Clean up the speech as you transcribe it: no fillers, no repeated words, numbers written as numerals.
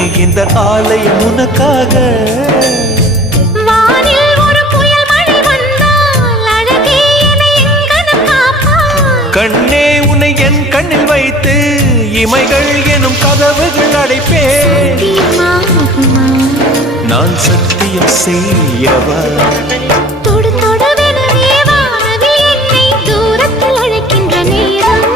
இந்த ஆலயம் உனக்காக. வானில் ஒரு புயல் மழை வந்தால் அழகே என்னை எங்கனம் காப்பாய். கண்ணே உன்னை என் கண்ணில் வைத்து இமைகள் எனும் கதவுகள் அடைப்பேன். சத்தியமாகுமா? நான் சத்தியம் செய்யவா? தொடு தொடுவெனவே வானவில் என்னை தூரத்தில் அழைக்கின்ற நேரம்.